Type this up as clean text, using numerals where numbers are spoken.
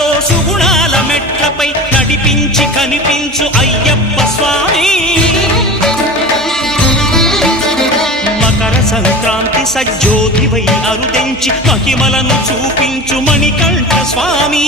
సుఖాలతో సుగుణాల మెట్లపై నడిపించి కనిపించు అయ్యప్ప స్వామి. మకర సంక్రాంతి సజ్జోతివై అరుదెంచి మహిమలను చూపించు మణికంఠ స్వామి.